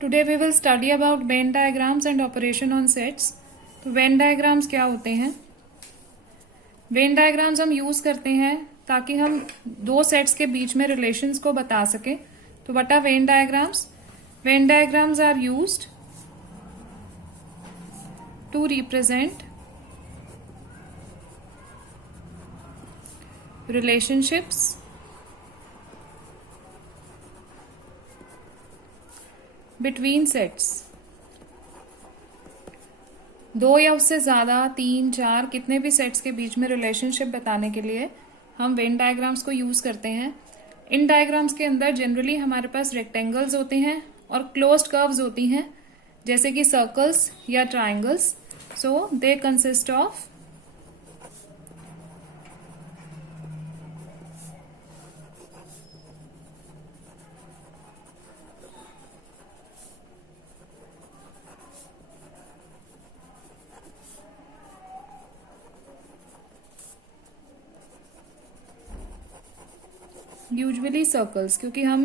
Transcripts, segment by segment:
Today we will study about Venn diagrams and operation on sets. तो Venn diagrams क्या होते हैं? Venn diagrams हम यूज करते हैं ताकि हम दो सेट्स के बीच में रिलेशंस को बता सके। तो what are Venn diagrams? Venn diagrams are used to represent relationships between sets। दो या उससे ज़्यादा, तीन, चार, कितने भी सेट्स के बीच में रिलेशनशिप बताने के लिए हम वेन डायग्राम्स को यूज़ करते हैं। इन डायग्राम्स के अंदर जनरली हमारे पास रेक्टेंगल्स होते हैं और क्लोज्ड कर्व्स होती हैं, जैसे कि सर्कल्स या triangles. So they consist of usually circles, क्योंकि हम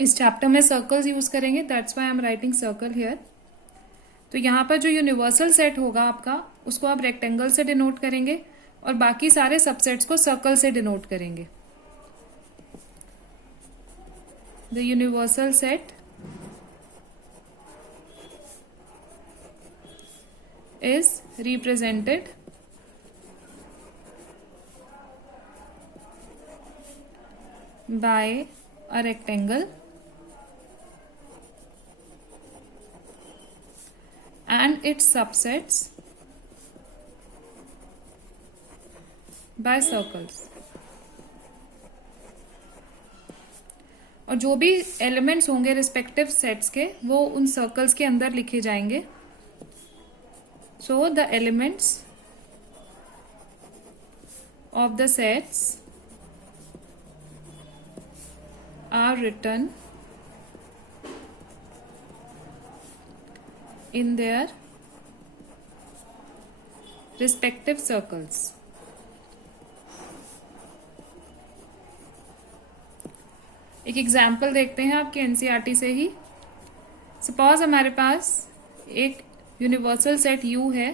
इस चैप्टर में सर्कल्स यूज करेंगे, that's why I am writing circle here. तो यहाँ पर जो यूनिवर्सल सेट होगा आपका, उसको आप रेक्टेंगल से डिनोट करेंगे और बाकी सारे सबसेट्स को सर्कल से डिनोट करेंगे। The universal set is represented by a rectangle and its subsets by circles। और जो भी एलिमेंट्स होंगे रिस्पेक्टिव सेट्स के, वो उन सर्कल्स के अंदर लिखे जाएंगे। So the elements of the sets are written in their respective circles। एक एग्जाम्पल देखते हैं आपके एनसीईआरटी से ही। सपोज हमारे पास एक यूनिवर्सल सेट U है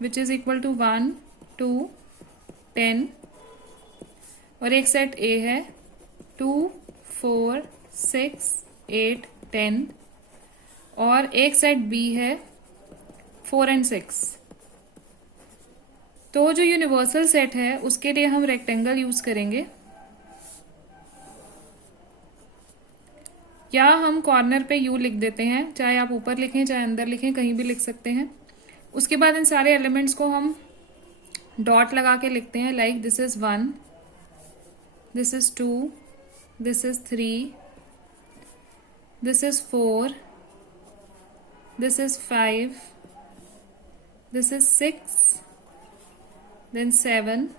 विच इज इक्वल टू 1, 2, 10, और एक सेट A है 2, 4, 6, 8, 10, और एक सेट B है 4 and 6। तो जो यूनिवर्सल सेट है उसके लिए हम रेक्टेंगल यूज करेंगे, या हम कॉर्नर पे U लिख देते हैं, चाहे आप ऊपर लिखें चाहे अंदर लिखें, कहीं भी लिख सकते हैं। उसके बाद इन सारे एलिमेंट्स को हम डॉट लगा के लिखते हैं, like this is 1, this is 2, this is 3, this is 4, this is 5, this is 6, then 7,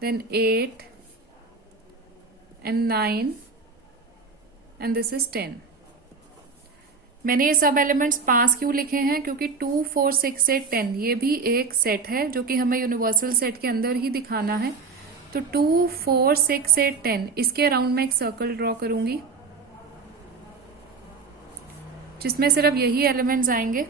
then 8 and 9 and this is 10। मैंने ये सब एलिमेंट्स पास क्यों लिखे हैं? क्योंकि 2, 4, 6, 8, 10 ये भी एक सेट है जो कि हमें यूनिवर्सल सेट के अंदर ही दिखाना है। तो 2, 4, 6, 8, 10 इसके अराउंड मैं एक सर्कल ड्रॉ करूंगी जिसमें सिर्फ यही एलिमेंट्स आएंगे।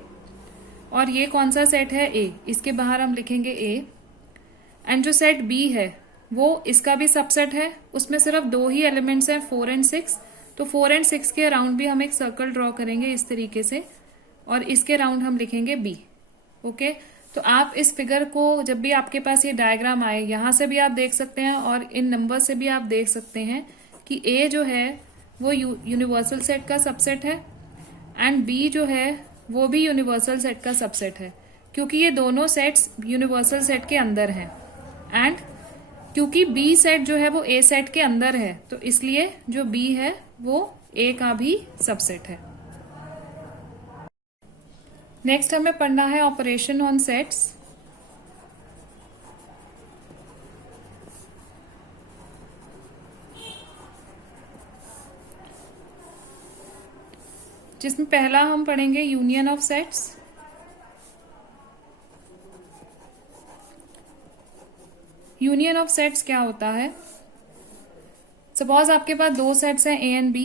और ये कौन सा सेट है? A। इसके बाहर हम लिखेंगे A। एंड जो सेट B है वो इसका भी सबसेट है, उसमें सिर्फ दो ही एलिमेंट्स हैं 4 and 6। तो 4 and 6 के अराउंड भी हम एक सर्कल ड्रॉ करेंगे इस तरीके से, और इसके अराउंड हम लिखेंगे B। ओके, तो आप इस फिगर को जब भी आपके पास ये डायग्राम आए, यहां से भी आप देख सकते हैं और इन नंबर से भी आप देख सकते हैं कि A जो है वो यूनिवर्सल सेट का सबसेट है एंड B जो है वो भी यूनिवर्सल सेट का सबसेट है, क्योंकि ये दोनों सेट्स यूनिवर्सल सेट के अंदर हैं। एंड क्योंकि B सेट जो है वो A सेट के अंदर है, तो इसलिए जो B है वो A का भी सबसेट है। नेक्स्ट हमें पढ़ना है ऑपरेशन ऑन सेट्स। जिसमें पहला हम पढ़ेंगे union of sets. Union of sets क्या होता है? सपोज आपके पास दो सेट्स हैं A एंड B,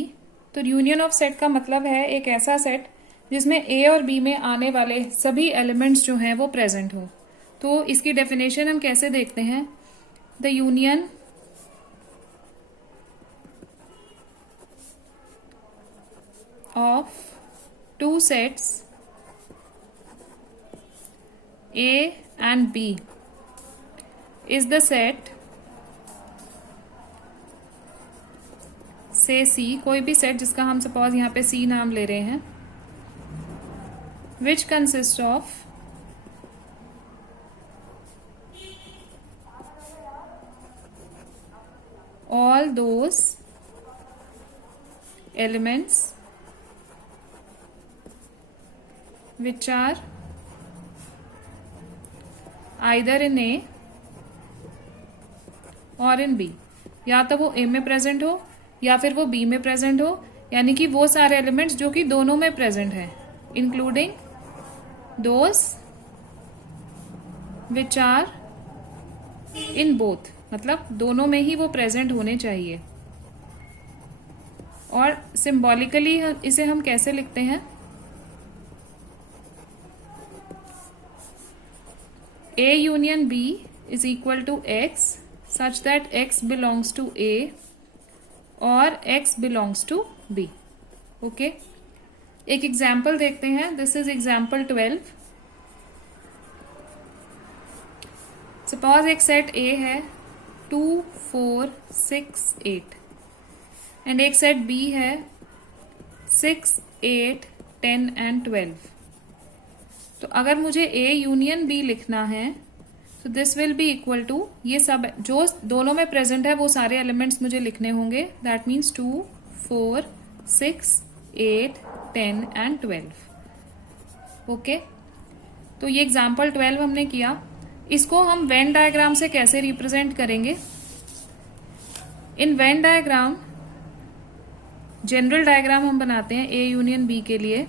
तो यूनियन ऑफ सेट का मतलब है एक ऐसा सेट जिसमें ए और बी में आने वाले सभी एलिमेंट्स जो हैं वो प्रेजेंट हो। तो इसकी डेफिनेशन हम कैसे देखते हैं, the union of two sets A and B is the set, से C, कोई भी सेट जिसका हम सपोज यहाँ पे C नाम ले रहे हैं, which consists of all those elements which are either in A और इन B, या तो वो A में प्रेजेंट हो या फिर वो B में प्रेजेंट हो, यानी कि वो सारे एलिमेंट्स जो कि दोनों में प्रेजेंट हैं, including those which are in both, मतलब दोनों में ही वो प्रेजेंट होने चाहिए। और सिंबॉलिकली इसे हम कैसे लिखते हैं, A union B is equal to X such that X belongs to A और X belongs to B। Okay, एक एग्जाम्पल देखते हैं। This is example 12। सपोज एक सेट A है 2, 4, 6, 8 एंड एक सेट B है 6, 8, 10 एंड 12। तो अगर मुझे A यूनियन B लिखना है तो this will be equal to, ये सब जो दोनों में प्रेजेंट है वो सारे एलिमेंट्स मुझे लिखने होंगे, दैट मीन्स 2, 4, 6, 8, 10 एंड 12। ओके, तो ये एग्जाम्पल 12 हमने किया। इसको हम वेन डायग्राम से कैसे रिप्रेजेंट करेंगे। इन वेन डायग्राम, जनरल डायग्राम हम बनाते हैं A यूनियन B के लिए।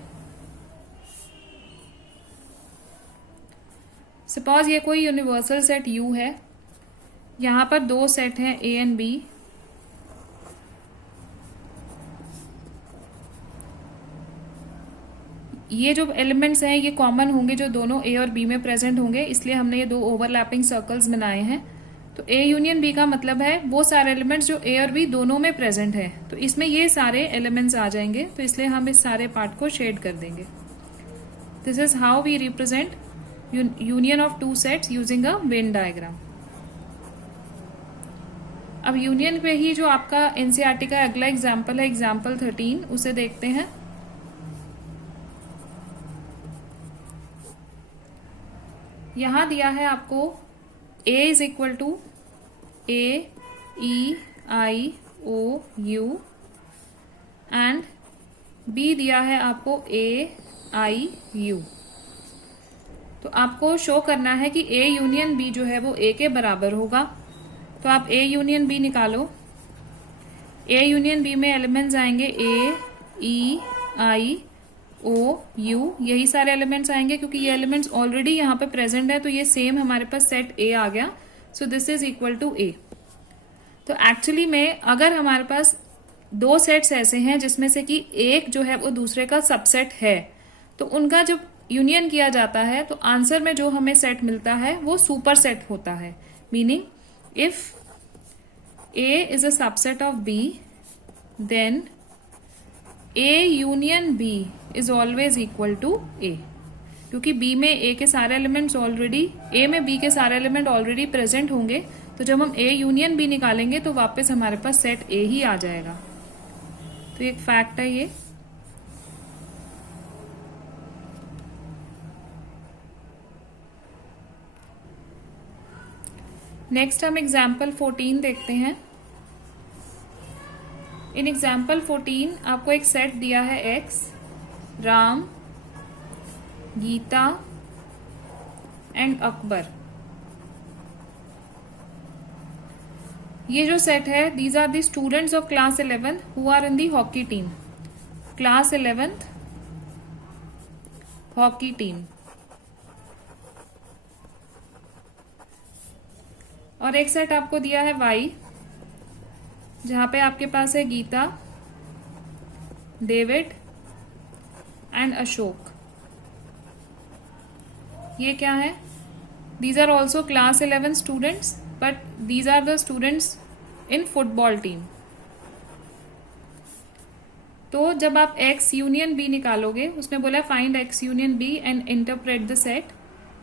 सपोज ये कोई यूनिवर्सल सेट U है, यहाँ पर दो सेट हैं A एंड B। ये जो एलिमेंट्स हैं ये कॉमन होंगे, जो दोनों A और B में प्रेजेंट होंगे, इसलिए हमने ये दो ओवरलैपिंग सर्कल्स बनाए हैं। तो A यूनियन B का मतलब है वो सारे एलिमेंट्स जो A और B दोनों में प्रेजेंट है, तो इसमें ये सारे एलिमेंट्स आ जाएंगे, तो इसलिए हम इस सारे पार्ट को शेड कर देंगे। This is how we represent union of two sets using a Venn diagram. अब यूनियन पे ही जो आपका एनसीईआरटी का अगला एग्जाम्पल है, एग्जाम्पल 13, उसे देखते हैं। यहां दिया है आपको A is equal to A E I O U and B दिया है आपको A I U। तो आपको शो करना है कि A यूनियन B जो है वो A के बराबर होगा। तो आप A यूनियन B निकालो। A यूनियन B में एलिमेंट्स आएंगे A E I O U, यही सारे एलिमेंट्स आएंगे क्योंकि ये एलिमेंट्स ऑलरेडी यहाँ पे प्रेजेंट है, तो ये सेम हमारे पास सेट A आ गया। So this is equal to A। तो एक्चुअली में अगर हमारे पास दो सेट्स ऐसे हैं जिसमें से कि एक जो है वो दूसरे का सबसेट है, तो उनका जब यूनियन किया जाता है तो आंसर में जो हमें सेट मिलता है वो सुपर सेट होता है। Meaning if A is a subset of B, then A union B is always equal to A, क्योंकि B में A के सारे एलिमेंट्स ऑलरेडी, A में B के सारे एलिमेंट ऑलरेडी प्रेजेंट होंगे, तो जब हम A यूनियन B निकालेंगे तो वापस हमारे पास सेट A ही आ जाएगा। तो एक फैक्ट है ये। नेक्स्ट हम एग्जाम्पल 14 देखते हैं। इन एग्जाम्पल 14 आपको एक सेट दिया है X, राम, गीता एंड अकबर। ये जो सेट है, these are the students of class 11 who are in the hockey team. Class 11th hockey team. और एक सेट आपको दिया है Y, जहां पे आपके पास है गीता, डेविड एंड अशोक। ये क्या है? These are also class 11 students, but these are the students in football team. तो जब आप एक्स यूनियन बी निकालोगे, उसने बोला find X union B and interpret the set,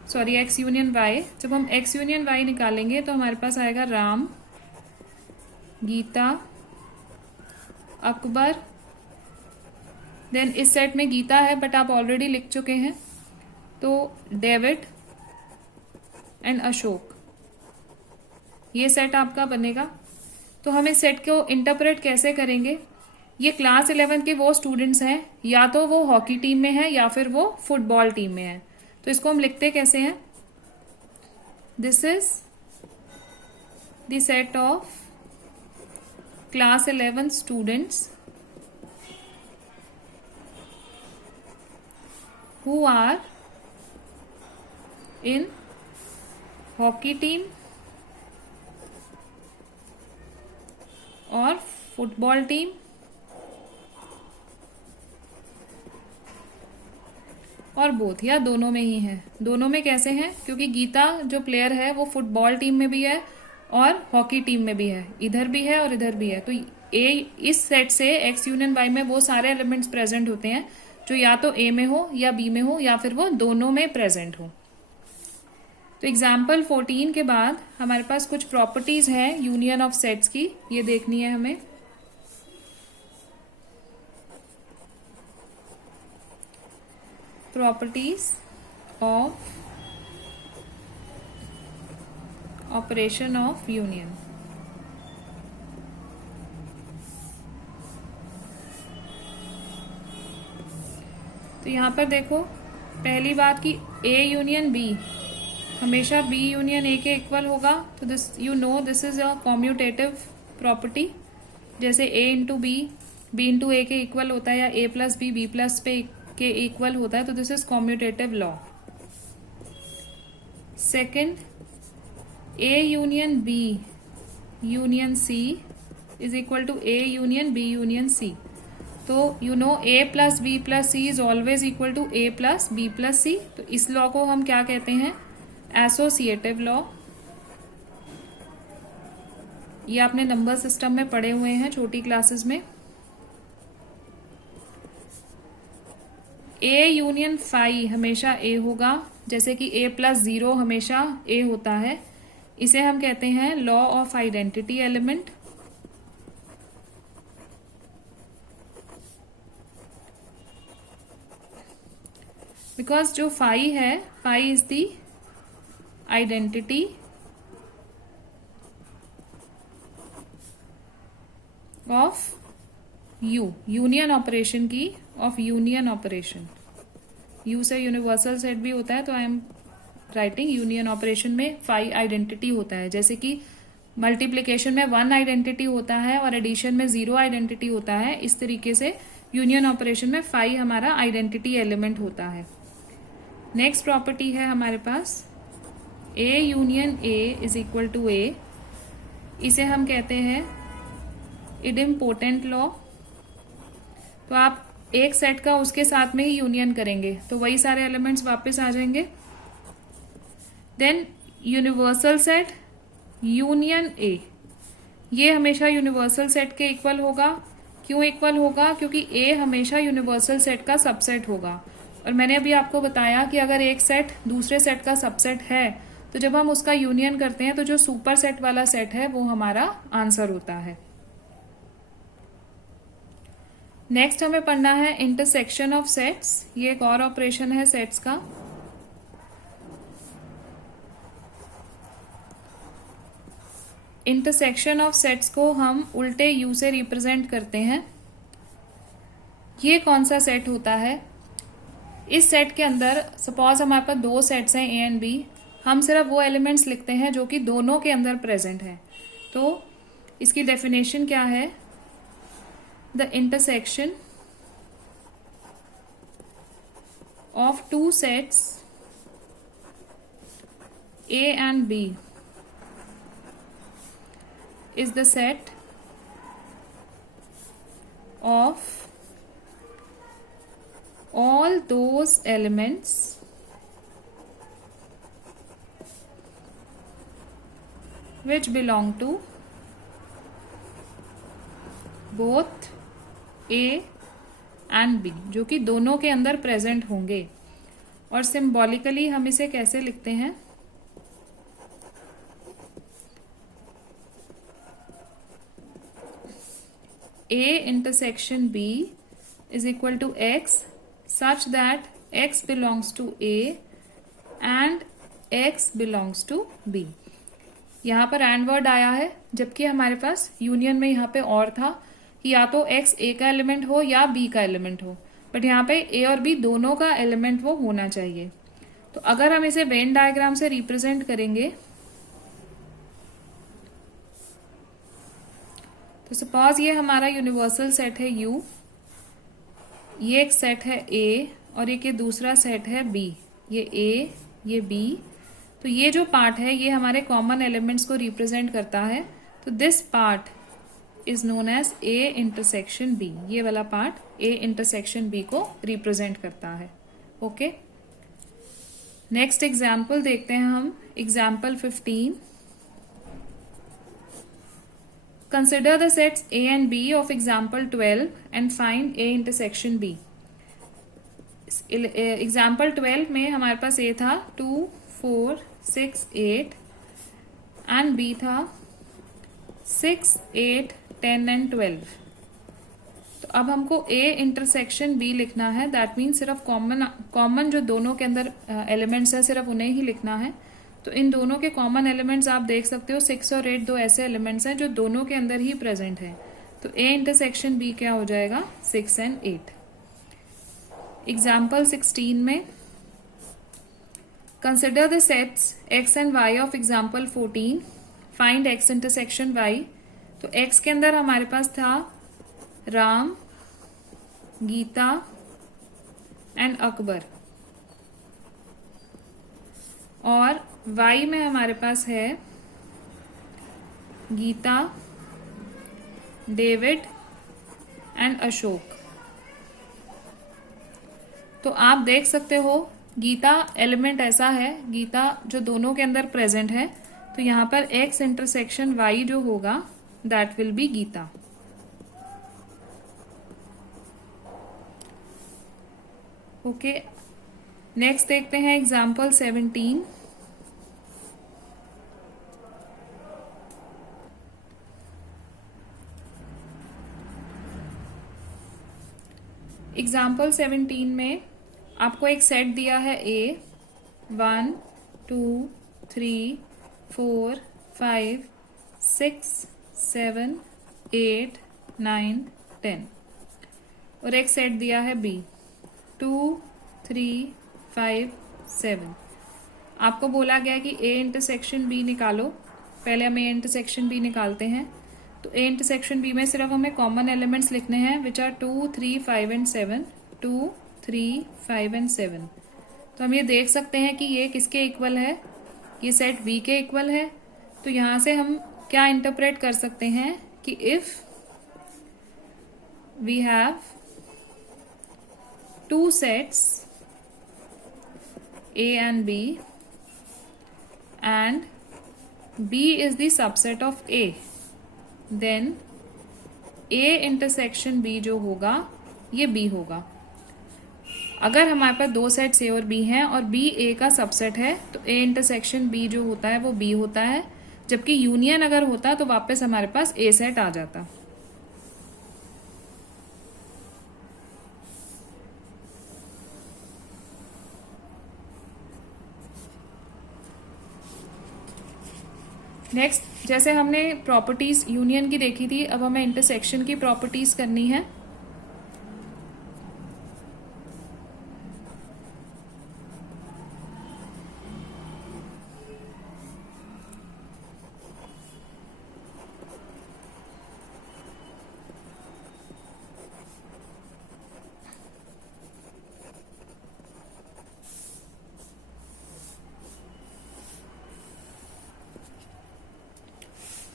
sorry X union Y. जब हम एक्स यूनियन वाई निकालेंगे तो हमारे पास आएगा राम, गीता, अकबर। देन इस सेट में गीता है बट आप ऑलरेडी लिख चुके हैं, तो डेविड एंड अशोक, ये सेट आपका बनेगा। तो हम इस सेट को इंटरप्रेट कैसे करेंगे? ये क्लास 11 के वो स्टूडेंट्स हैं, या तो वो हॉकी टीम में है या फिर वो फुटबॉल टीम में है। तो इसको हम लिखते कैसे हैं? This is the set of class 11 students who are in hockey team और फुटबॉल टीम और बोथ, या दोनों में ही है। दोनों में कैसे हैं? क्योंकि गीता जो प्लेयर है वो फुटबॉल टीम में भी है और हॉकी टीम में भी है, इधर भी है और इधर भी है। तो ए इस सेट से एक्स यूनियन वाई में वो सारे एलिमेंट्स प्रेजेंट होते हैं जो या तो ए में हो या बी में हो या फिर वो दोनों में प्रेजेंट हो। तो एग्जाम्पल 14 के बाद हमारे पास कुछ प्रॉपर्टीज हैं यूनियन ऑफ सेट्स की, ये देखनी है हमें। Properties of operation of union. तो यहां पर देखो, पहली बात की ए यूनियन बी हमेशा बी यूनियन ए के इक्वल होगा। तो this you know this is a commutative property. जैसे ए इंटू बी इंटू ए के इक्वल होता है, या ए प्लस बी प्लस पे के इक्वल होता है। तो this is commutative law. Second, A union B union C is equal to A union B union C. तो you know A plus B plus C is always equal to A plus B plus C. तो इस law को हम क्या कहते हैं? Associative law. ये आपने नंबर सिस्टम में पढ़े हुए हैं छोटी क्लासेस में। ए यूनियन फाई हमेशा ए होगा, जैसे कि ए प्लस 0 हमेशा ए होता है। इसे हम कहते हैं law of identity element. Because जो फाई है, phi is the identity of U, union operation की, ऑफ यूनियन ऑपरेशन। यू से यूनिवर्सल सेट भी होता है, तो I am writing union operation में फाई आइडेंटिटी होता है। जैसे कि मल्टीप्लिकेशन में 1 आइडेंटिटी होता है और एडिशन में 0 आइडेंटिटी होता है, इस तरीके से यूनियन ऑपरेशन में फाई हमारा आइडेंटिटी एलिमेंट होता है। नेक्स्ट प्रॉपर्टी है हमारे पास A union A is equal to A. इसे हम कहते हैं इडिम्पोर्टेंट लॉ। तो आप एक सेट का उसके साथ में ही यूनियन करेंगे तो वही सारे एलिमेंट्स वापस आ जाएंगे। Then universal set union A, ये हमेशा यूनिवर्सल सेट के इक्वल होगा। क्यों इक्वल होगा? क्योंकि ए हमेशा यूनिवर्सल सेट का सबसेट होगा। और मैंने अभी आपको बताया कि अगर एक सेट दूसरे सेट का सबसेट है तो जब हम उसका यूनियन करते हैं तो जो सुपर सेट वाला सेट है वो हमारा आंसर होता है। नेक्स्ट हमें पढ़ना है इंटरसेक्शन ऑफ सेट्स। ये एक और ऑपरेशन है सेट्स का। इंटरसेक्शन ऑफ सेट्स को हम उल्टे यू से रिप्रेजेंट करते हैं। ये कौन सा सेट होता है? इस सेट के अंदर सपोज हमारे पास 2 सेट्स हैं ए एंड बी, हम सिर्फ वो एलिमेंट्स लिखते हैं जो कि दोनों के अंदर प्रेजेंट हैं। तो इसकी डेफिनेशन क्या है? The intersection of 2 sets A and B is the set of all those elements which belong to both A and B, जो कि दोनों के अंदर प्रेजेंट होंगे। और सिंबॉलिकली हम इसे कैसे लिखते हैं? A intersection B is equal to X such that X belongs to A and X belongs to B। यहाँ पर एंड वर्ड आया है, जबकि हमारे पास यूनियन में यहाँ पे और था कि या तो X A का एलिमेंट हो या B का एलिमेंट हो, बट यहाँ पे A और B दोनों का एलिमेंट वो होना चाहिए। तो अगर हम इसे वेन डायग्राम से रिप्रेजेंट करेंगे तो सपोज ये हमारा यूनिवर्सल सेट है U, ये एक सेट है A और एक ये दूसरा सेट है B, ये A ये B। तो ये जो पार्ट है ये हमारे कॉमन एलिमेंट्स को रिप्रेजेंट करता है। तो this part is known as A intersection B। ये वाला पार्ट A इंटरसेक्शन B को रिप्रेजेंट करता है। ओके, नेक्स्ट एग्जाम्पल देखते हैं हम। Example 15, consider the sets A and B of example 12 and find A intersection B। Example 12 में हमारे पास A था 2 4 6 8 एंड B था 6 8 10 एंड 12। तो अब हमको A इंटरसेक्शन B लिखना है। दैट मीन्स सिर्फ कॉमन जो दोनों के अंदर एलिमेंट्स हैं सिर्फ उन्हें ही लिखना है। तो इन दोनों के कॉमन एलिमेंट्स आप देख सकते हो 6 और 8 दो ऐसे एलिमेंट्स हैं जो दोनों के अंदर ही प्रेजेंट हैं। तो A इंटरसेक्शन B क्या हो जाएगा? 6 एंड 8। एग्जाम्पल 16 में consider the sets X and Y of example 14, find X intersection Y। तो X के अंदर हमारे पास था राम, गीता एंड अकबर, और Y में हमारे पास है गीता, डेविड एंड अशोक। तो आप देख सकते हो गीता एलिमेंट ऐसा है, गीता जो दोनों के अंदर प्रेजेंट है। तो यहाँ पर X इंटरसेक्शन Y जो होगा दैट विल बी गीता। ओके, नेक्स्ट देखते हैं एग्जाम्पल 17। एग्जाम्पल 17 में आपको एक सेट दिया है A 1 2 3 4 5 6 7 8 9 10 और एक सेट दिया है B 2 3 5 7। आपको बोला गया कि A इंटरसेक्शन B निकालो। पहले हम A इंटरसेक्शन B निकालते हैं। तो A इंटरसेक्शन B में सिर्फ हमें कॉमन एलिमेंट्स लिखने हैं विच आर 2 3 5 एंड 7, 2 3 5 एंड 7। तो हम ये देख सकते हैं कि ये किसके इक्वल है? ये सेट B के इक्वल है। तो यहाँ से हम क्या इंटरप्रेट कर सकते हैं कि if we have two sets A and B and B is the subset of A, then A intersection B जो होगा ये B होगा। अगर हमारे पास दो सेट्स A और B हैं और B A का सबसेट है तो A इंटरसेक्शन B जो होता है वो B होता है, जबकि यूनियन अगर होता तो वापस हमारे पास A सेट आ जाता। नेक्स्ट, जैसे हमने प्रॉपर्टीज यूनियन की देखी थी, अब हमें इंटरसेक्शन की प्रॉपर्टीज करनी है।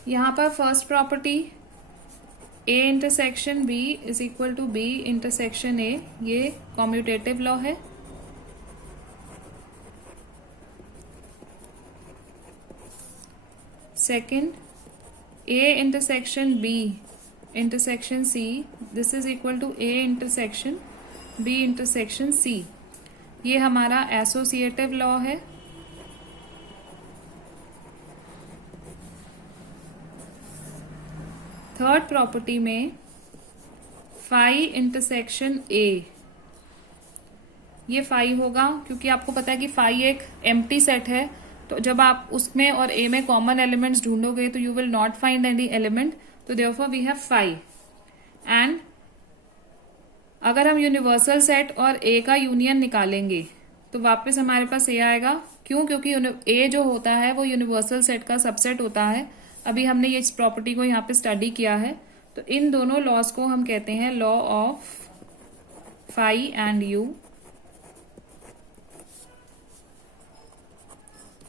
यहाँ पर first property A intersection B is equal to B intersection A, ये कॉम्यूटेटिव लॉ है। Second, A intersection B intersection C, this is equal to A intersection B intersection C, ये हमारा एसोसिएटिव लॉ है। Third property में phi intersection A, ये phi होगा क्योंकि आपको पता है कि फाई एक एम्प्टी सेट है, तो जब आप उसमें और ए में कॉमन एलिमेंट्स ढूंढोगे तो you will not find any element, तो therefore we have phi. And अगर हम यूनिवर्सल सेट और ए का यूनियन निकालेंगे तो वापस हमारे पास ए आएगा। क्यों? क्योंकि ए जो होता है वो यूनिवर्सल सेट का सबसेट होता है। अभी हमने ये इस प्रॉपर्टी को यहाँ पे स्टडी किया है। तो इन दोनों लॉज को हम कहते हैं law of phi and U.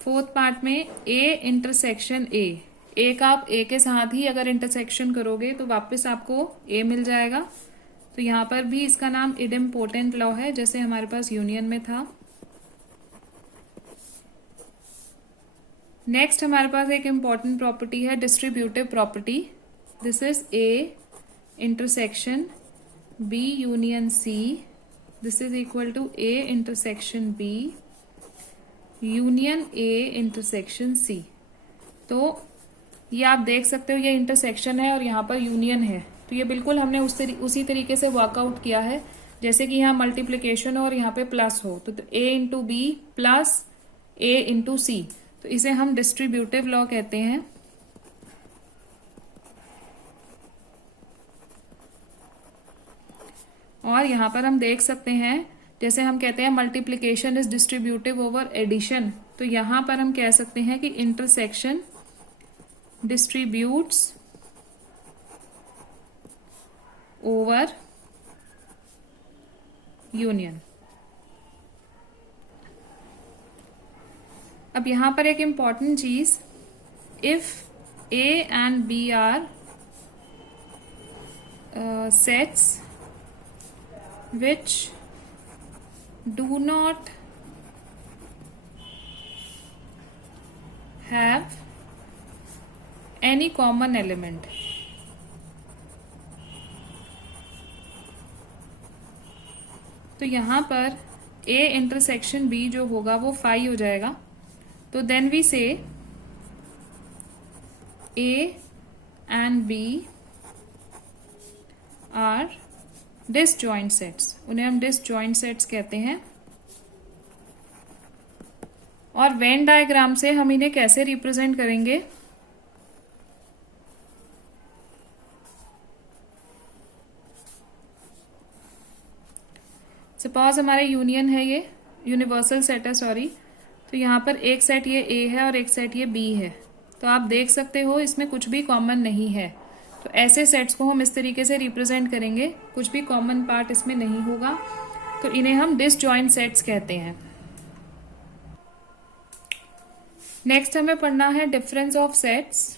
Fourth part में ए इंटरसेक्शन ए का आप ए के साथ ही अगर इंटरसेक्शन करोगे तो वापस आपको ए मिल जाएगा। तो यहाँ पर भी इसका नाम इडेम्पोटेंट लॉ है, जैसे हमारे पास यूनियन में था। नेक्स्ट हमारे पास एक इंपॉर्टेंट प्रॉपर्टी है distributive property. This is A intersection B union C, this is equal to A intersection B union A intersection C. तो ये आप देख सकते हो, ये इंटरसेक्शन है और यहाँ पर यूनियन है। तो ये बिल्कुल हमने उसी तरीके से वर्कआउट किया है, जैसे कि यहाँ मल्टीप्लिकेशन हो और यहाँ पे प्लस हो, तो ए इंटू बी प्लस ए इंटू सी, तो इसे हम डिस्ट्रीब्यूटिव लॉ कहते हैं। और यहाँ पर हम देख सकते हैं, जैसे हम कहते हैं multiplication is distributive over addition, तो यहाँ पर हम कह सकते हैं कि इंटरसेक्शन डिस्ट्रीब्यूट्स ओवर यूनियन। अब यहां पर एक इंपॉर्टेंट चीज, if A and B are sets which do not have any common element, तो यहां पर A इंटरसेक्शन B जो होगा वो फाई हो जाएगा। तो then we say A and B are disjoint sets, उन्हें हम डिसजॉइंट सेट्स कहते हैं। और वेन डायग्राम से हम इन्हें कैसे रिप्रेजेंट करेंगे? सपोज हमारे यूनियन है, ये यूनिवर्सल सेट है, सॉरी, तो यहाँ पर एक सेट ये ए है और एक सेट ये बी है। तो आप देख सकते हो इसमें कुछ भी कॉमन नहीं है। तो ऐसे सेट्स को हम इस तरीके से रिप्रेजेंट करेंगे, कुछ भी कॉमन पार्ट इसमें नहीं होगा, तो इन्हें हम डिसजॉइंट सेट्स कहते हैं। नेक्स्ट हमें पढ़ना है difference of sets.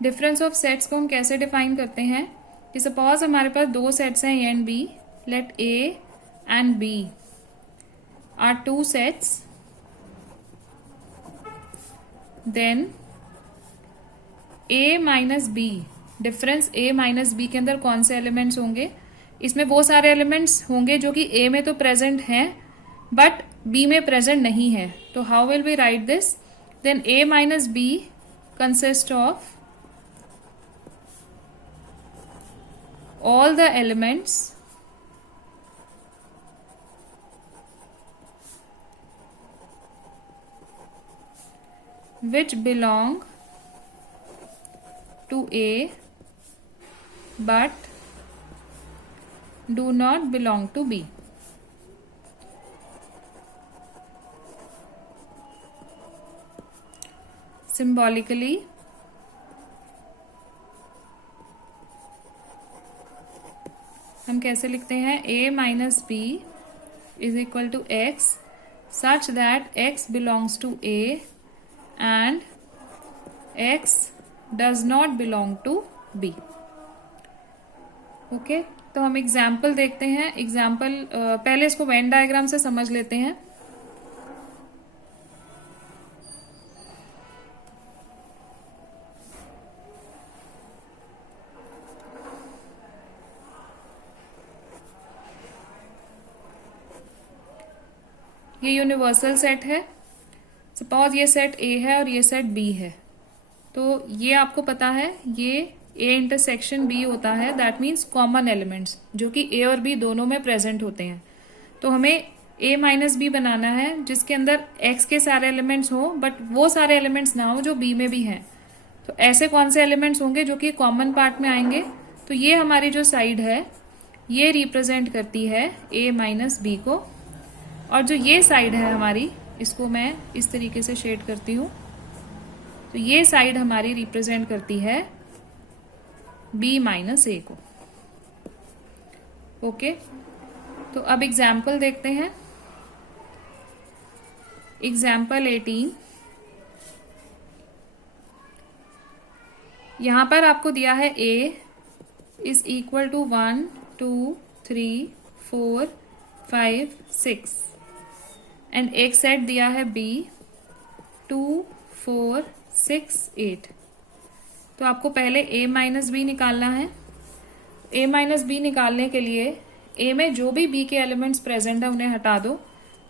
Difference of sets को हम कैसे डिफाइन करते हैं कि सपोज हमारे पास दो सेट्स हैं A and B, let A and B are two sets, then A minus B, difference A minus B के अंदर कौन से एलिमेंट्स होंगे? इसमें वो सारे एलिमेंट्स होंगे जो कि ए में तो प्रेजेंट हैं बट बी में प्रेजेंट नहीं है। तो how will we write this? Then A minus B consist of all the elements which belong to A but do not belong to B. Symbolically, हम कैसे लिखते हैं, a minus B is equal to X such that x belongs to a and x does not belong to b। Okay, तो हम example देखते हैं। Example पहले इसको वेन डायग्राम से समझ लेते हैं। ये यूनिवर्सल सेट है। सपोज ये सेट A है और ये सेट B है, तो ये आपको पता है ये A इंटरसेक्शन B होता है, दैट मीन्स कॉमन एलिमेंट्स जो कि A और B दोनों में प्रेजेंट होते हैं। तो हमें A माइनस बी बनाना है जिसके अंदर X के सारे एलिमेंट्स हो बट वो सारे एलिमेंट्स ना हो जो B में भी हैं। तो ऐसे कौन से एलिमेंट्स होंगे जो कि कॉमन पार्ट में आएंगे, तो ये हमारी जो साइड है ये रिप्रेजेंट करती है A माइनस बी को, और जो ये साइड है हमारी, इसको मैं इस तरीके से शेड करती हूँ, तो ये साइड हमारी रिप्रेजेंट करती है B माइनस ए को। ओके, तो अब एग्जाम्पल देखते हैं। एग्जाम्पल 18, यहां पर आपको दिया है A is equal to 1 2 3 4 5 6 and एक सेट दिया है B 2 4 6 8। तो आपको पहले A माइनस बी निकालना है। A माइनस बी निकालने के लिए A में जो भी B के एलिमेंट्स प्रेजेंट है उन्हें हटा दो।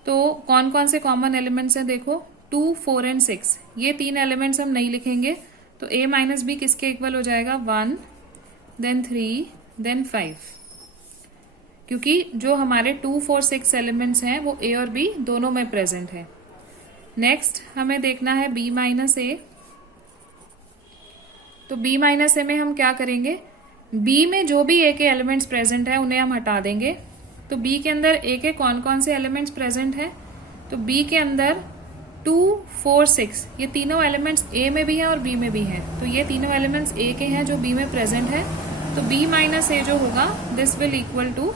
तो कौन कौन से कॉमन एलिमेंट्स हैं देखो, 2 4 एंड 6, ये तीन एलिमेंट्स हम नहीं लिखेंगे। तो A माइनस बी किसके इक्वल हो जाएगा, 1 देन 3 देन 5, क्योंकि जो हमारे 2 4 6 एलिमेंट्स हैं वो A और B दोनों में प्रेजेंट है। नेक्स्ट हमें देखना है B माइनस ए। तो B माइनस ए में हम क्या करेंगे, B में जो भी A के एलिमेंट्स प्रेजेंट है उन्हें हम हटा देंगे। तो B के अंदर A के कौन कौन से एलिमेंट्स प्रेजेंट है, तो B के अंदर 2 4 6 ये तीनों एलिमेंट्स A में भी हैं और B में भी हैं। तो ये तीनों एलिमेंट्स A के हैं जो B में प्रेजेंट है। तो B माइनस ए जो होगा दिस विल इक्वल टू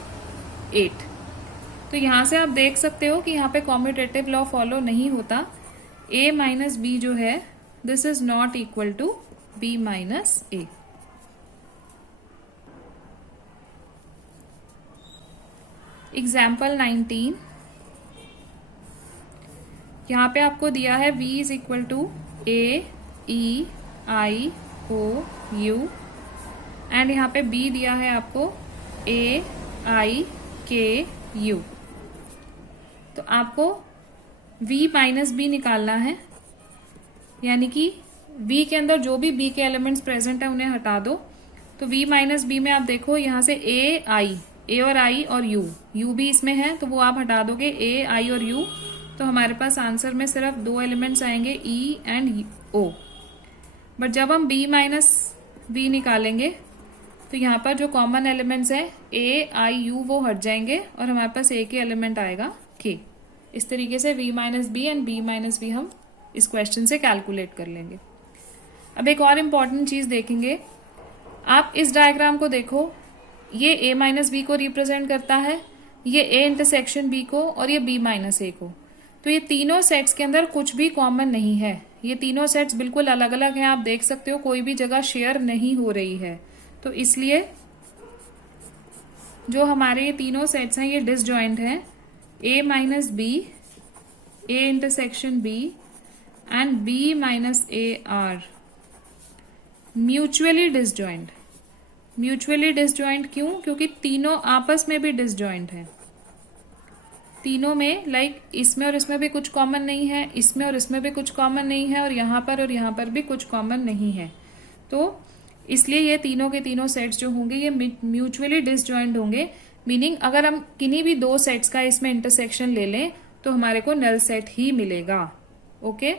8। तो यहाँ से आप देख सकते हो कि यहाँ पे कॉम्यूटेटिव लॉ फॉलो नहीं होता। A माइनस बी जो है this is not equal to B minus A. Example 19, यहाँ पे आपको दिया है V is equal to A E I O U and यहाँ पे B दिया है आपको A I K U। तो आपको V माइनस बी निकालना है, यानी कि V के अंदर जो भी B के एलिमेंट्स प्रेजेंट है उन्हें हटा दो। तो V माइनस बी में आप देखो यहाँ से A और I और U भी इसमें है, तो वो आप हटा दोगे A I और U। तो हमारे पास आंसर में सिर्फ दो एलिमेंट्स आएंगे E एंड O। बट जब हम B माइनस बी निकालेंगे तो यहाँ पर जो कॉमन एलिमेंट्स है A I U वो हट जाएंगे और हमारे पास A के एलिमेंट आएगा K। इस तरीके से V minus B and B minus B हम इस क्वेश्चन से कैलकुलेट कर लेंगे। अब एक और इम्पॉर्टेंट चीज देखेंगे, आप इस डायग्राम को देखो, ये A माइनस बी को रिप्रेजेंट करता है, ये A इंटरसेक्शन B को और ये B माइनस ए को। तो ये तीनों सेट्स के अंदर कुछ भी कॉमन नहीं है, ये तीनों सेट्स बिल्कुल अलग अलग हैं। आप देख सकते हो कोई भी जगह शेयर नहीं हो रही है। तो इसलिए जो हमारे ये तीनों सेट्स हैं ये डिसजॉइंट हैं। A minus B, A intersection B and B minus A are mutually disjoint. Mutually disjoint क्यों, क्योंकि तीनों आपस में भी डिसजॉइंट है। तीनों में लाइक इसमें और इसमें भी कुछ कॉमन नहीं है, इसमें और इसमें भी कुछ कॉमन नहीं है, और यहाँ पर भी कुछ कॉमन नहीं है। तो इसलिए ये तीनों के तीनों सेट्स जो होंगे ये म्यूचुअली डिसजॉइंट होंगे। मीनिंग अगर हम किन्हीं भी दो सेट्स का इसमें इंटरसेक्शन ले लें तो हमारे को नल सेट ही मिलेगा। ओके।